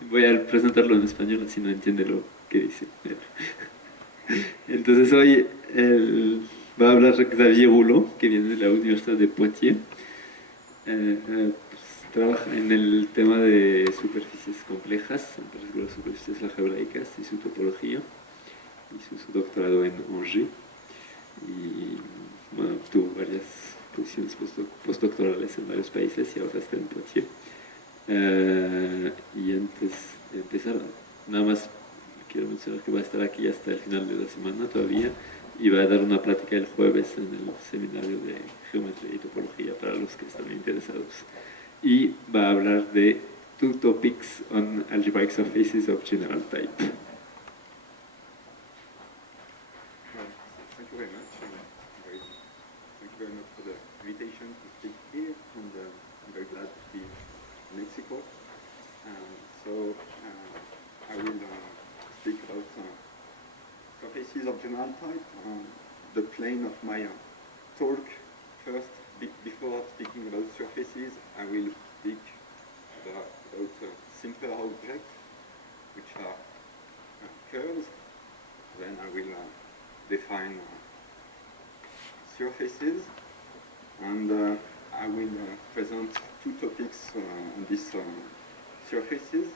Voy a presentarlo en español, así no entiende lo que dice. Entonces hoy va a hablar Xavier Roulleau, que viene de la Universidad de Poitiers. Pues, trabaja en el tema de superficies complejas, en particular superficies algebraicas y su topología. Hizo su doctorado en Angers y bueno, obtuvo varias posiciones postdoctorales en varios países y ahora está en Poitiers. Y antes de empezar, nada más quiero mencionar que va a estar aquí hasta el final de la semana todavía y va a dar una plática el jueves en el seminario de geometría y topología para los que están interesados. Y va a hablar de two topics on algebraic surfaces of general type. Thank you very much. Thank you very much for the invitation to speak here, and I'm very glad to be in Mexico. I will speak about surfaces of general type. The plane of my talk first, before speaking about surfaces, I will speak about simpler objects, which are curves. Then I will define surfaces, and I will present two topics on these surfaces.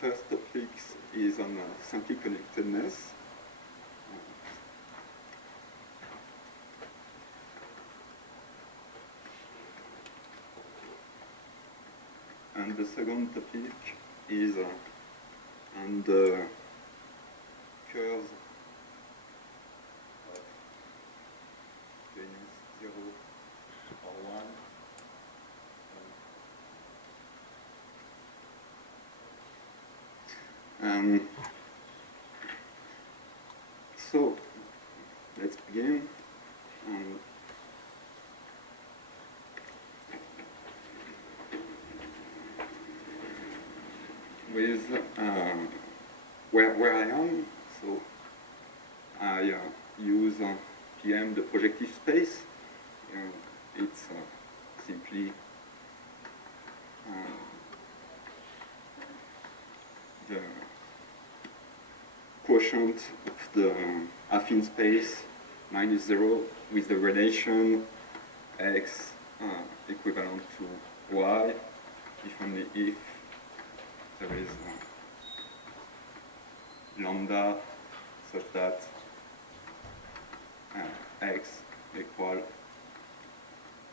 First topic is on simply connectedness. And the second topic is on the curves of values 0 or 1. So let's begin. With where I am, so I use PM, the projective space. It's simply the quotient of the affine space minus 0 with the relation x equivalent to y, if only if there is lambda such that x equal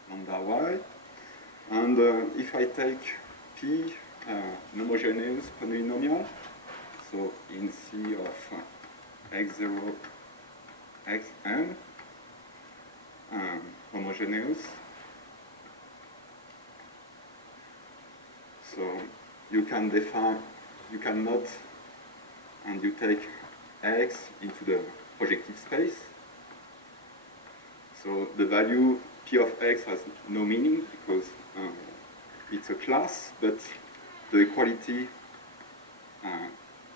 lambda y. And if I take P an homogeneous polynomial, so in C of x0, xn, homogeneous, so you can define, you cannot, and you take x into the projective space. So the value P of x has no meaning because it's a class, but the equality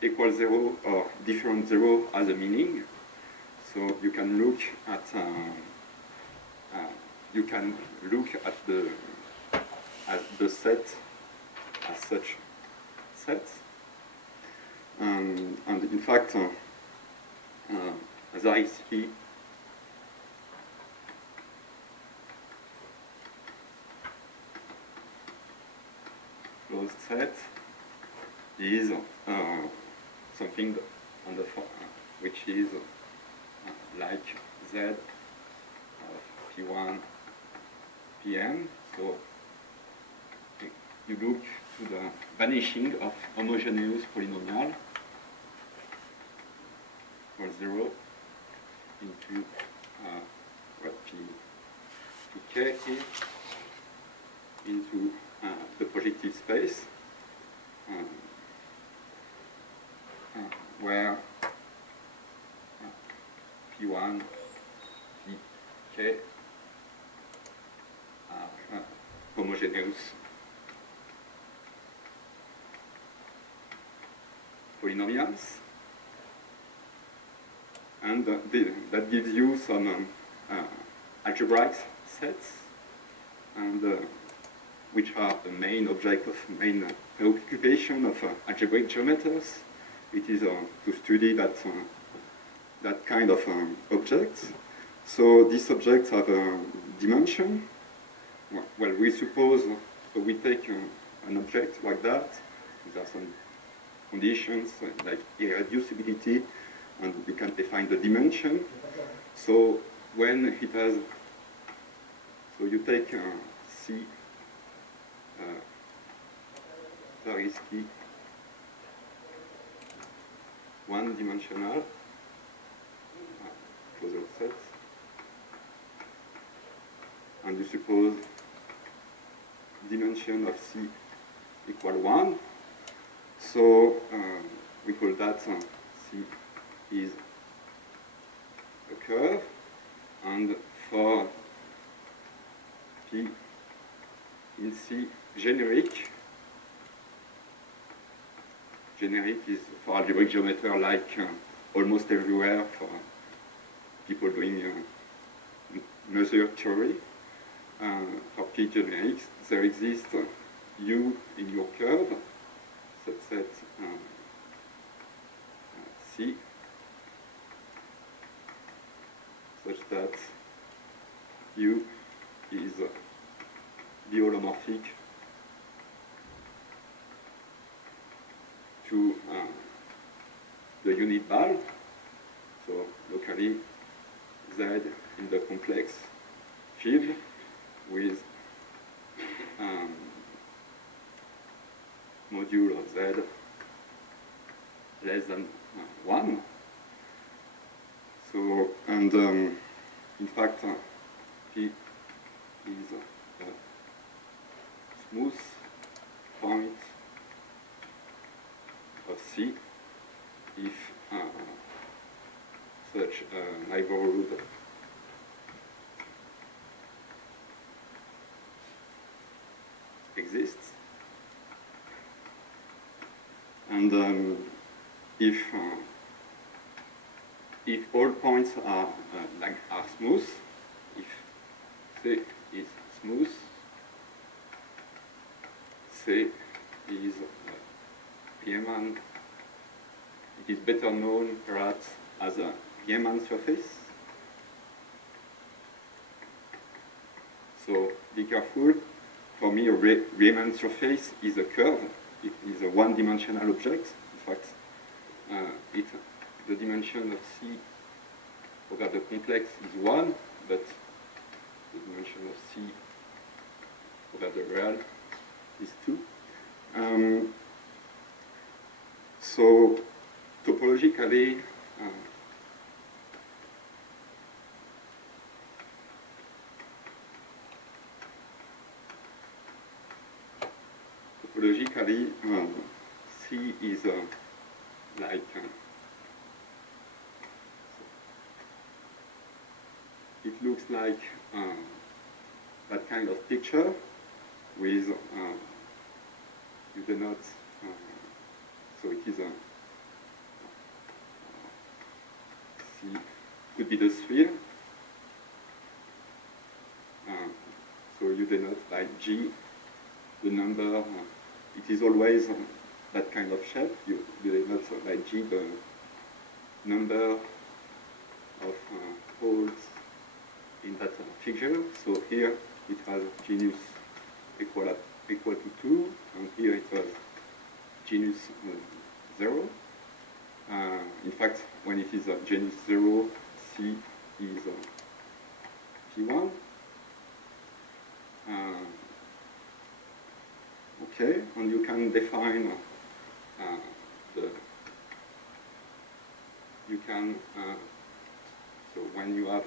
equal 0 or different 0 has a meaning. So you can look at the set as such sets, and in fact, as I see, closed set is something on the which is like Z of P1, Pn. So you look to the vanishing of homogeneous polynomial for 0 into what Pk is into the projective space, where P1, Pk are homogeneous polynomials, and that gives you some algebraic sets, and which are the main object of main preoccupation of algebraic geometers. It is to study that kind of objects. So these objects have a dimension. Well, we suppose, so we take an object like that. There are some conditions like irreducibility, and you can define the dimension. So when it has, so you take C, very key, one-dimensional closure set, and you suppose dimension of C equal 1. So we call that C is a curve, and for P in C generic is for algebraic geometry like almost everywhere for people doing measure theory. For P generics, there exists U in your curve, such that C, such that U is biholomorphic to the unit val. So locally, Z in the complex field with module of Z less than 1. So, and in fact, P is a smooth point of C if such a neighborhood exists. And if all points are smooth, if C is smooth, C is Riemann. It is better known perhaps as a Riemann surface. So be careful. For me, a Riemann surface is a curve. It is a one-dimensional object. In fact, the dimension of C over the complex is 1, but the dimension of C over the real is 2. So topologically, C is like it looks like that kind of picture with you do not so it is a C could be the sphere. So you denote by G the number. It is always that kind of shape. You denote by G the number of holes in that figure. So here it has genus equal to 2, and here it was genus 0. In fact, when it is genus 0, C is P1. Okay, and you can define so when you have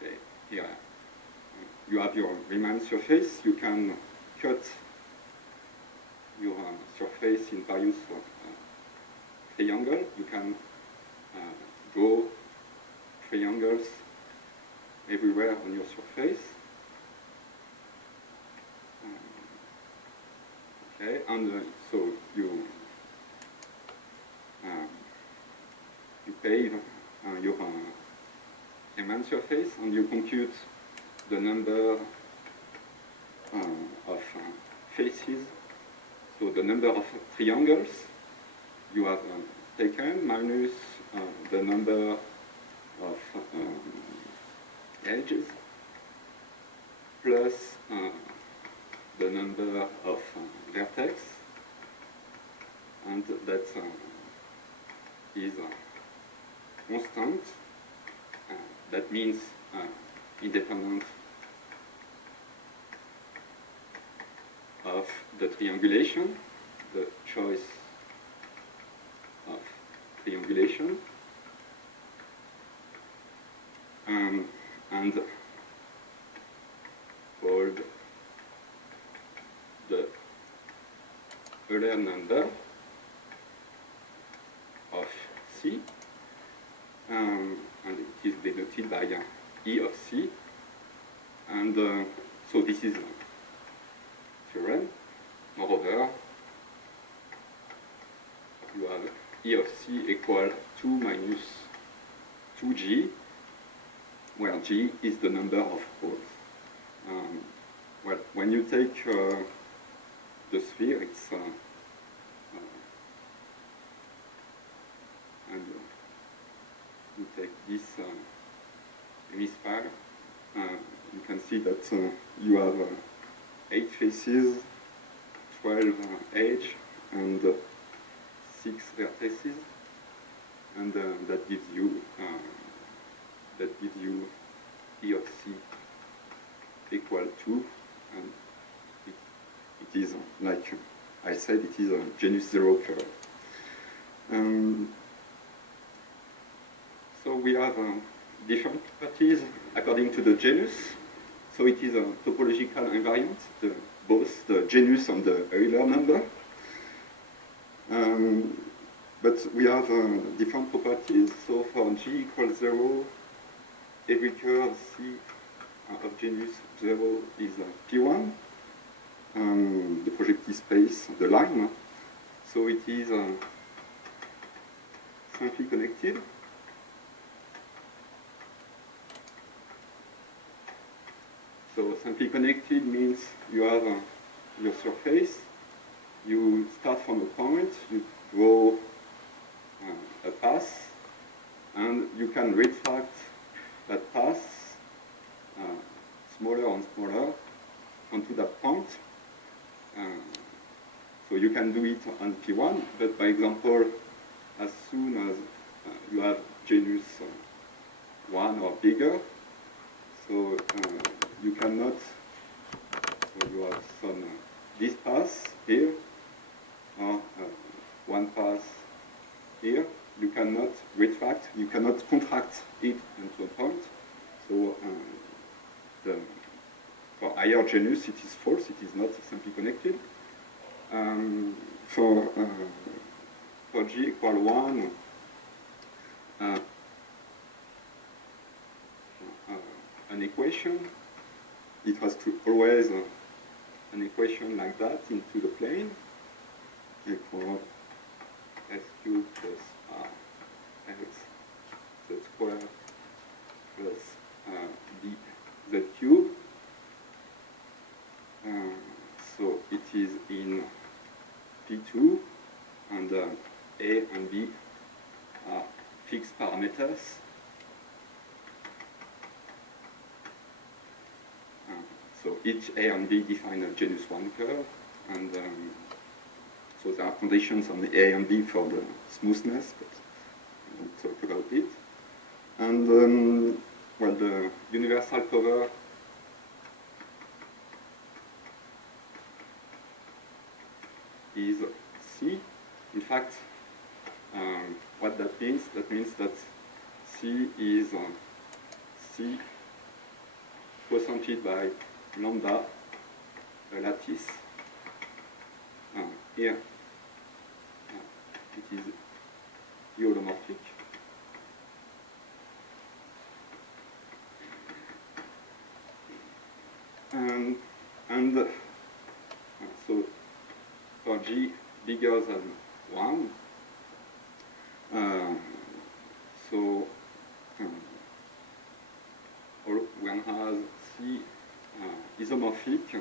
say here you have your Riemann surface, you can cut your surface in various triangles. You can draw triangles everywhere on your surface. Okay, and so you pave your Riemann surface, and you compute the number surfaces. So the number of triangles you have taken minus the number of edges plus the number of vertex, and that is constant. That means independent of the triangulation, the choice of triangulation, and called the Euler number of C, and it is denoted by E of C, and so this is a theorem. Moreover, you have E of C equal 2 minus 2G, where G is the number of poles. Well, when you take the sphere, it's and you take this hemisphere, you can see that you have 8 faces, 12 edges, and 6 vertices, and that gives you E of C equal 2, and it is, like I said, it is a genus 0 curve. So we have different properties according to the genus. So it is a topological invariant, both the genus and the Euler number. But we have different properties. So for G equals 0, every curve C of genus 0 is P1. The projective space, the line. So it is simply connected. So simply connected means you have your surface, you start from a point, you draw a path, and you can retract that path smaller and smaller onto that point. So you can do it on P1, but by example, as soon as you have genus 1 or bigger, so you cannot, so you have some, this path here, or one path here, you cannot retract, you cannot contract it into a point. So for higher genus, it is false, it is not simply connected. For G equal 1, an equation, it has to always an equation like that into the plane, equal S cubed plus R X Z squared plus B Z cubed. So it is in P2, and A and B are fixed parameters. So each A and B define a genus 1 curve, and so there are conditions on the A and B for the smoothness, but I won't talk about it. And well, the universal cover is C. In fact, what that means that C is C represented by lambda, a lattice. Here, it is holomorphic. And so for G bigger than 1, so one has C isomorphic,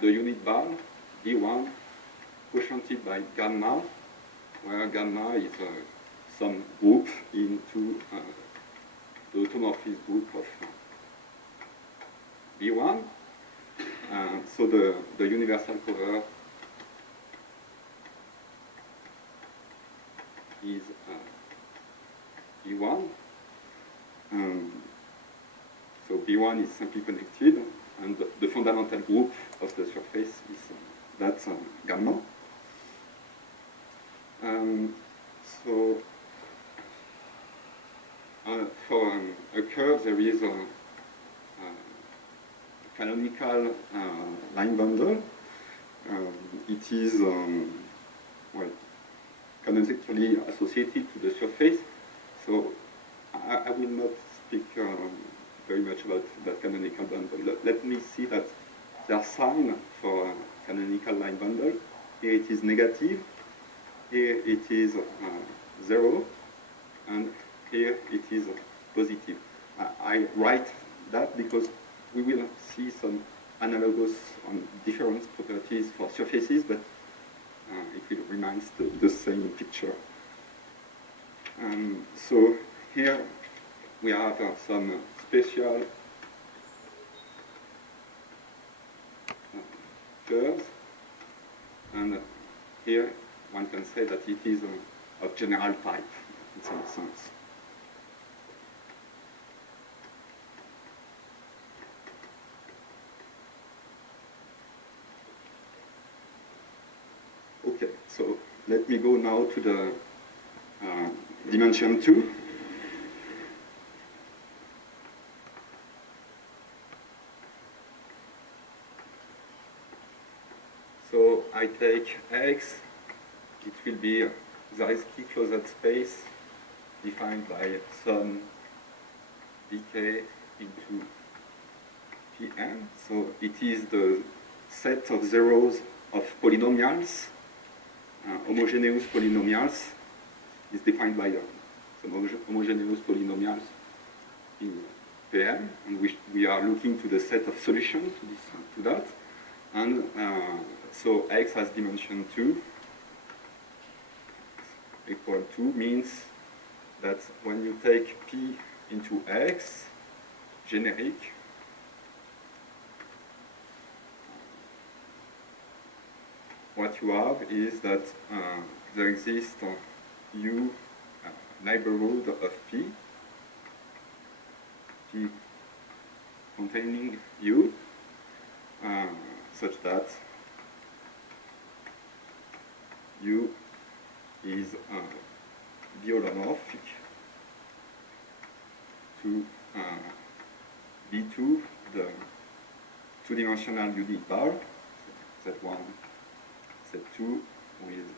the unit bar, B1, quotiented by gamma, where gamma is some group into the automorphism group of B1. So the universal cover is B1. So B1 is simply connected, and the fundamental group of the surface is that's gamma. So for a curve, there is a canonical line bundle. It is well, canonically associated to the surface. So I will not speak very much about that canonical bundle. Let me see that there are signs for a canonical line bundle. Here it is negative, here it is 0, and here it is positive. I write that because we will see some analogous on different properties for surfaces, but it will remain the same picture. So here we have some special curves, and here one can say that it is of general type in some sense. Okay, so let me go now to the dimension 2. So I take X, it will be the closed space defined by some decay into Pn. So it is the set of zeros of polynomials, homogeneous polynomials, is defined by some homogeneous polynomials in Pn, and we are looking to the set of solutions to that. And so X has dimension 2 equal to means that when you take P into X, generic, what you have is that there exists U neighborhood of P containing U, such that U is biholomorphic to B2, the two-dimensional unit bar, Z1, Z2 with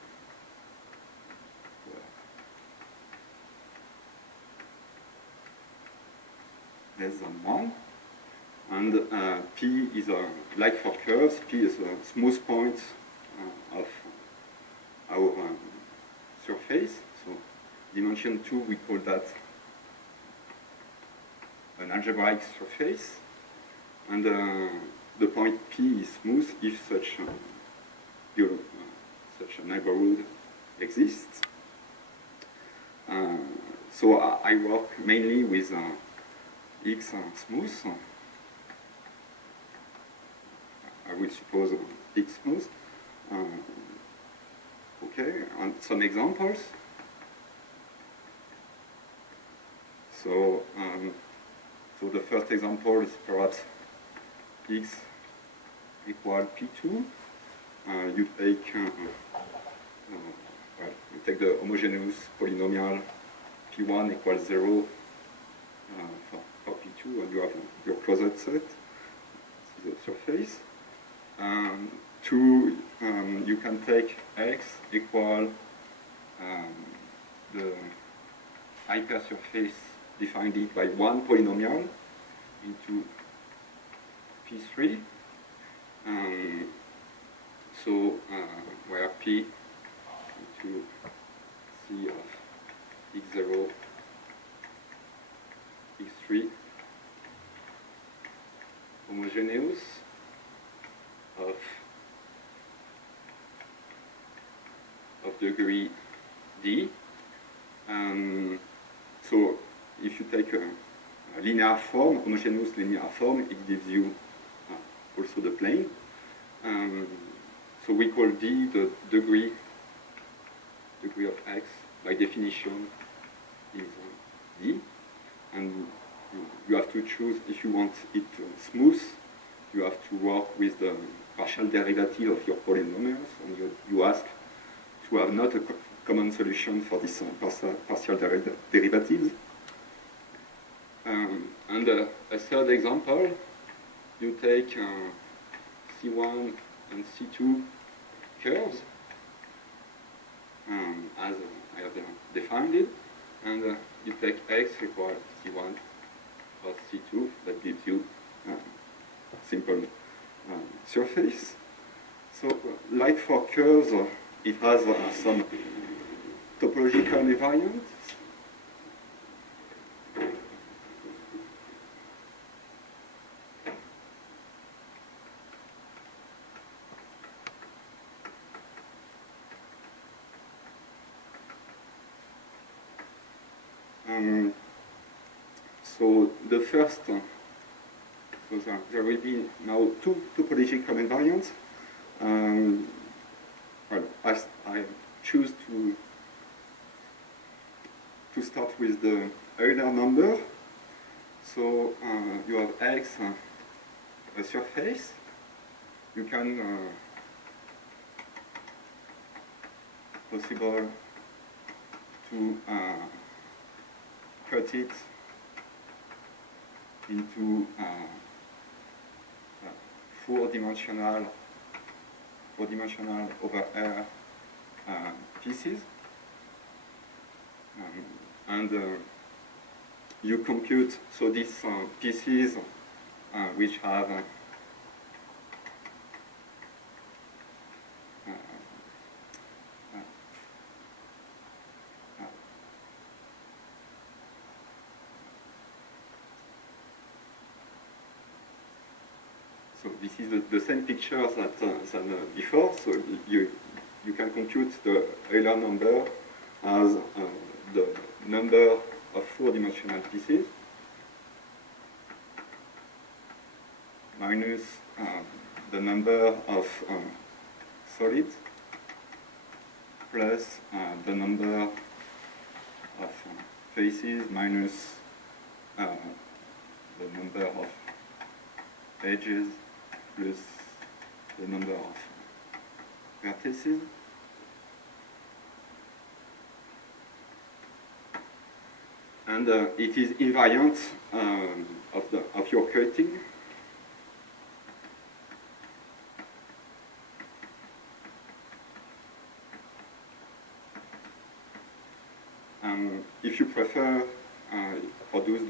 less than 1. And P is like for curves, P is a smooth point of our surface. So dimension 2, we call that an algebraic surface. And the point P is smooth if such a neighborhood exists. So I work mainly with X smooth. I will suppose X smooth. Okay, and some examples. So, so the first example is perhaps X equal P2. You take you take the homogeneous polynomial P1 equals 0 for P2, and you have your closed set. This is the surface. 2, you can take X equal the hypersurface defined it by one polynomial into P3. So where P into C of X0, X3 homogeneous of degree d. So if you take a linear form, homogeneous linear form, it gives you also the plane. So we call d the degree of x by definition is d, and you have to choose if you want it smooth. You have to work with the partial derivative of your polynomials, and you ask to have not a common solution for these partial derivatives. And a third example, you take C1 and C2 curves, as I have defined it, and you take x equal C1 plus C2, that gives you simple surface. So, like for curves, it has some topological invariants. So the first, so there will be now two topological invariants. Well, I choose to start with the Euler number. So you have x, a surface. You can possible to cut it into four-dimensional over R pieces, and you compute so these pieces which have so this is the same picture than before. So you can compute the Euler number as the number of four-dimensional pieces minus the number of solids plus the number of faces minus the number of edges plus the number of vertices. And it is invariant of your cutting. If you prefer, for those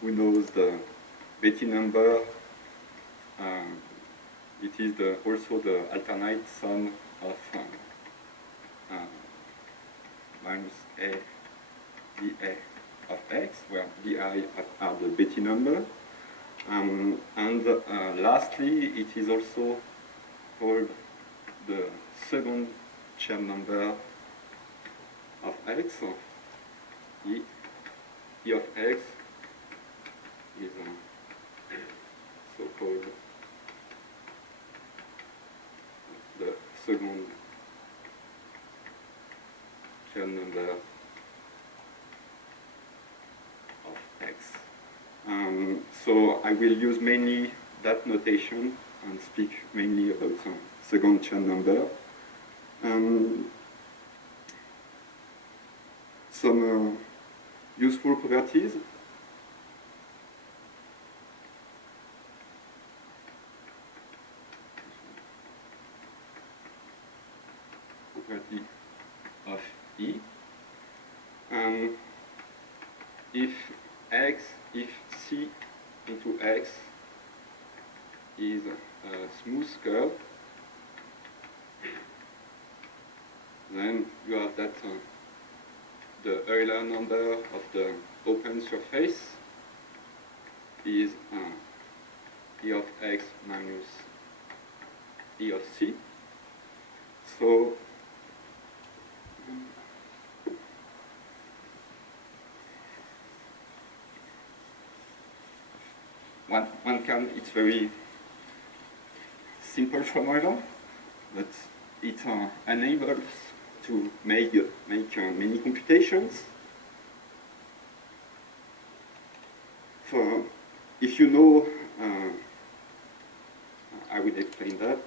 who knows the Betti number, it is also the alternate sum of minus a dA of x, where dI are the Betti number. And lastly, it is also called the second Chern number of x. So E of x is so-called the second Chern number of x. So I will use mainly that notation and speak mainly about second Chern number. Some useful properties. Property of E. If C into X is a smooth curve, then you have that the Euler number of the open surface is E of X minus E of C. So it's very simple formula, but it enables to make many computations. If you know, I will explain that.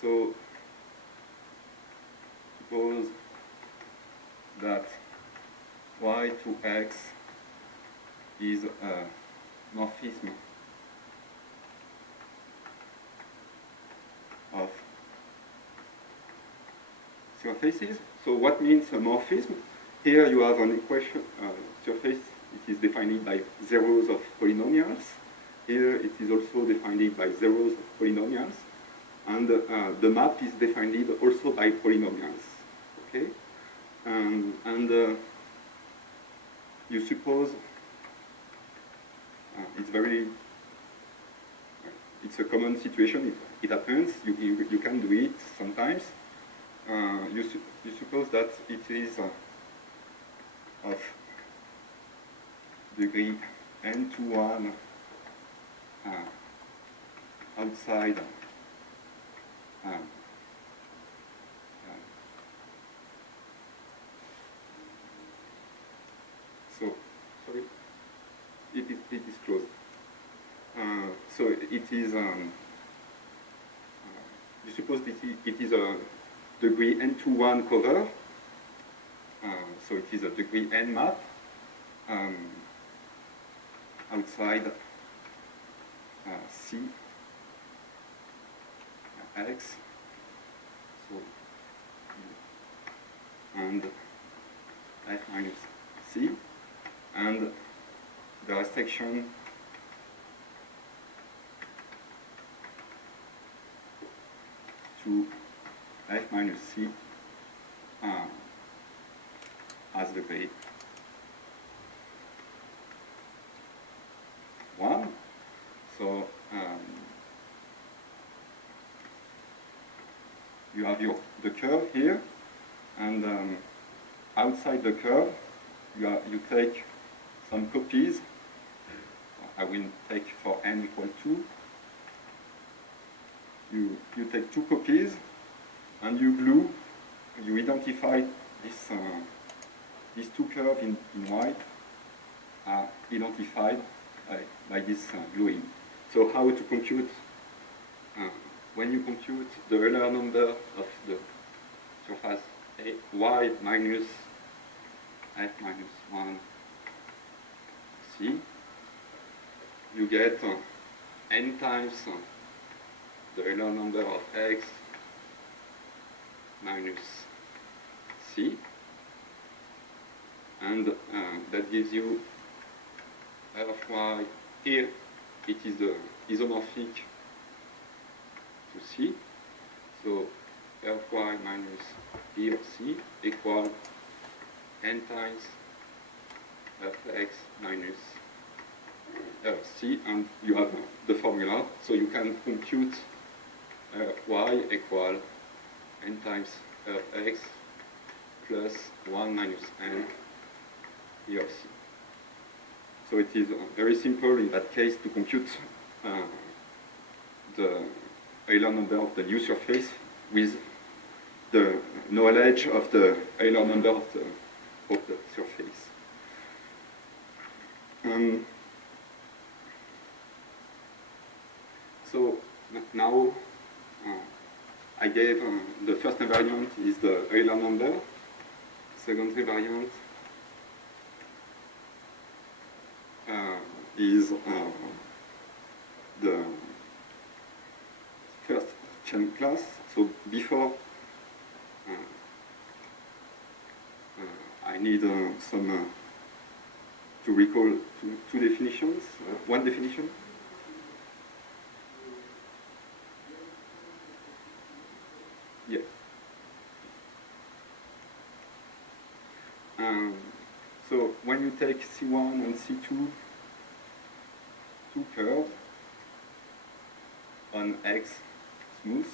So suppose that y to x is a morphism of surfaces. So what means a morphism? Here you have an equation, surface, it is defined by zeros of polynomials. Here it is also defined by zeros of polynomials. And the map is defined also by polynomials. Okay? And you suppose it's a common situation. It happens. You can do it sometimes. You suppose that it is of degree n to 1 outside so, sorry, it is closed. So it is, you suppose that it is a degree n to 1 cover, so it is a degree n map outside C X, so and F minus C, and the restriction to F minus C as the grade 1. So you have the curve here, and outside the curve you take some copies. I will take for n equal 2. You take 2 copies and you glue, you identify these 2 curves in white are identified by this gluing. So how to compute? When you compute the Euler number of the surface y minus f minus 1 c, you get n times the Euler number of x minus c, and that gives you f of y. Here it is the isomorphic to c, so f of y minus e of c equal n times f of x minus f of c, and you have the formula, so you can compute f of y equal n times f of x plus 1 minus n e of c. So it is very simple in that case to compute the Euler number of the new surface with the knowledge of the Euler number of the surface. So now I gave the first invariant is the Euler number, second invariant is the first chain class. So before I need some to recall two definitions. One definition. Yeah. So when you take C1 and C2, two curves on X smooth,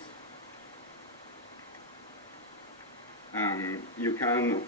you can